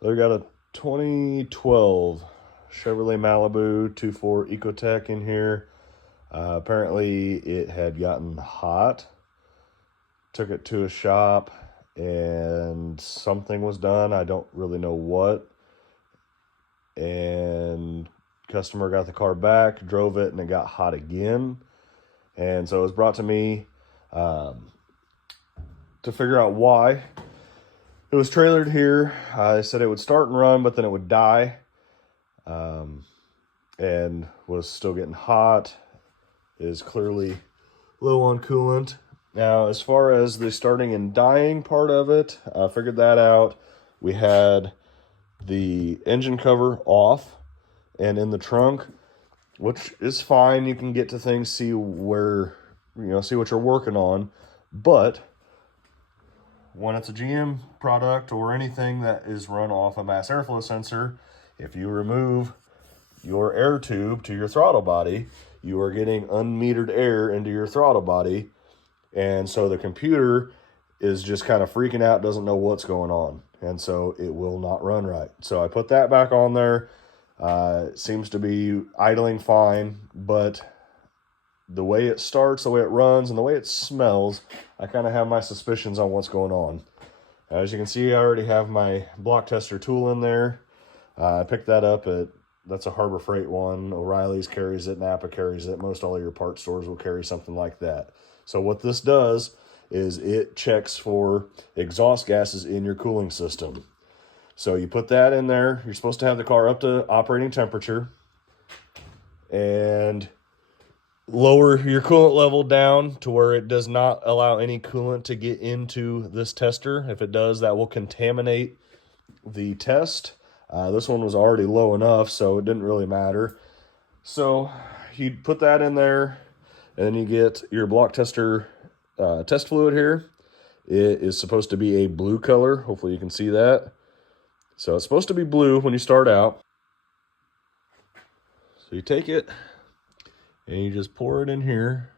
So we got a 2012 Chevrolet Malibu 2.4 Ecotec in here. Apparently it had gotten hot. Took it to a shop and something was done. I don't really know what. And customer got the car back, drove it, and it got hot again. And so it was brought to me to figure out why. It was trailered here. I said it would start and run, but then it would die. And was still getting hot. Is clearly low on coolant. Now, as far as the starting and dying part of it, I figured that out. We had the engine cover off and in the trunk, which is fine. You can get to things, see where, see what you're working on. But when it's a GM product or anything that is run off a mass airflow sensor, if you remove your air tube to your throttle body, you are getting unmetered air into your throttle body. And so the computer is just kind of freaking out, doesn't know what's going on. And so it will not run right. So I put that back on there. It seems to be idling fine, but the way it starts, the way it runs, and the way it smells, I kind of have my suspicions on what's going on. As you can see, I already have my block tester tool in there. I picked that up that's a Harbor Freight one. O'Reilly's carries it, Napa carries it. Most all your parts stores will carry something like that. So what this does is it checks for exhaust gases in your cooling system. So you put that in there. You're supposed to have the car up to operating temperature and lower your coolant level down to where it does not allow any coolant to get into this tester. If it does, that will contaminate the test. This one was already low enough, so it didn't really matter. So you put that in there, and then you get your block tester test fluid here. It is supposed to be a blue color. Hopefully you can see that. So it's supposed to be blue when you start out. So you take it, and you just pour it in here.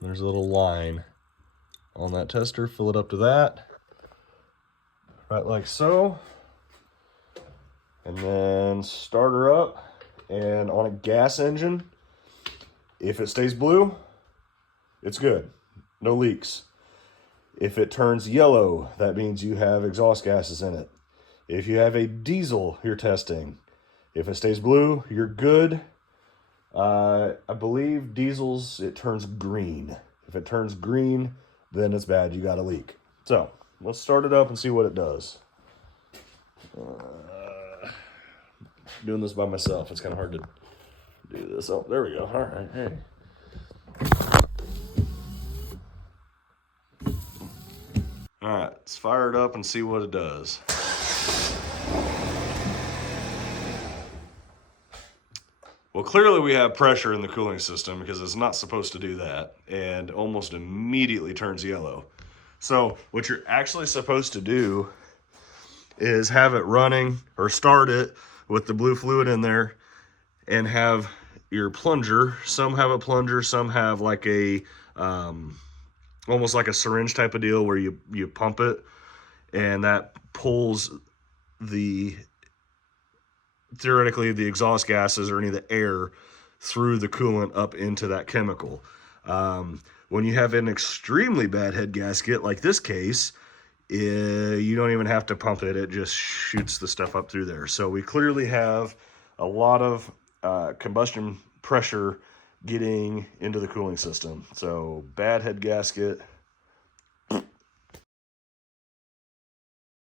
There's a little line on that tester. Fill it up to that. Right like so. And then start her up. And on a gas engine, if it stays blue, it's good. No leaks. If it turns yellow, that means you have exhaust gases in it. If you have a diesel you're testing, if it stays blue, you're good. I believe diesels, it turns green. If it turns green, then it's bad. You got a leak. So let's start it up and see what it does. Doing this by myself, it's kind of hard to do this. Oh, there we go. All right. Hey. All right, let's fire it up and see what it does. Well, clearly we have pressure in the cooling system because it's not supposed to do that, and almost immediately turns yellow. So what you're actually supposed to do is have it running or start it with the blue fluid in there and have your plunger. Some have a plunger, some have like a almost like a syringe type of deal where you pump it and that pulls theoretically the exhaust gases or any of the air through the coolant up into that chemical. When you have an extremely bad head gasket like this case, you don't even have to pump it. It just shoots the stuff up through there. So we clearly have a lot of combustion pressure getting into the cooling system. So bad head gasket,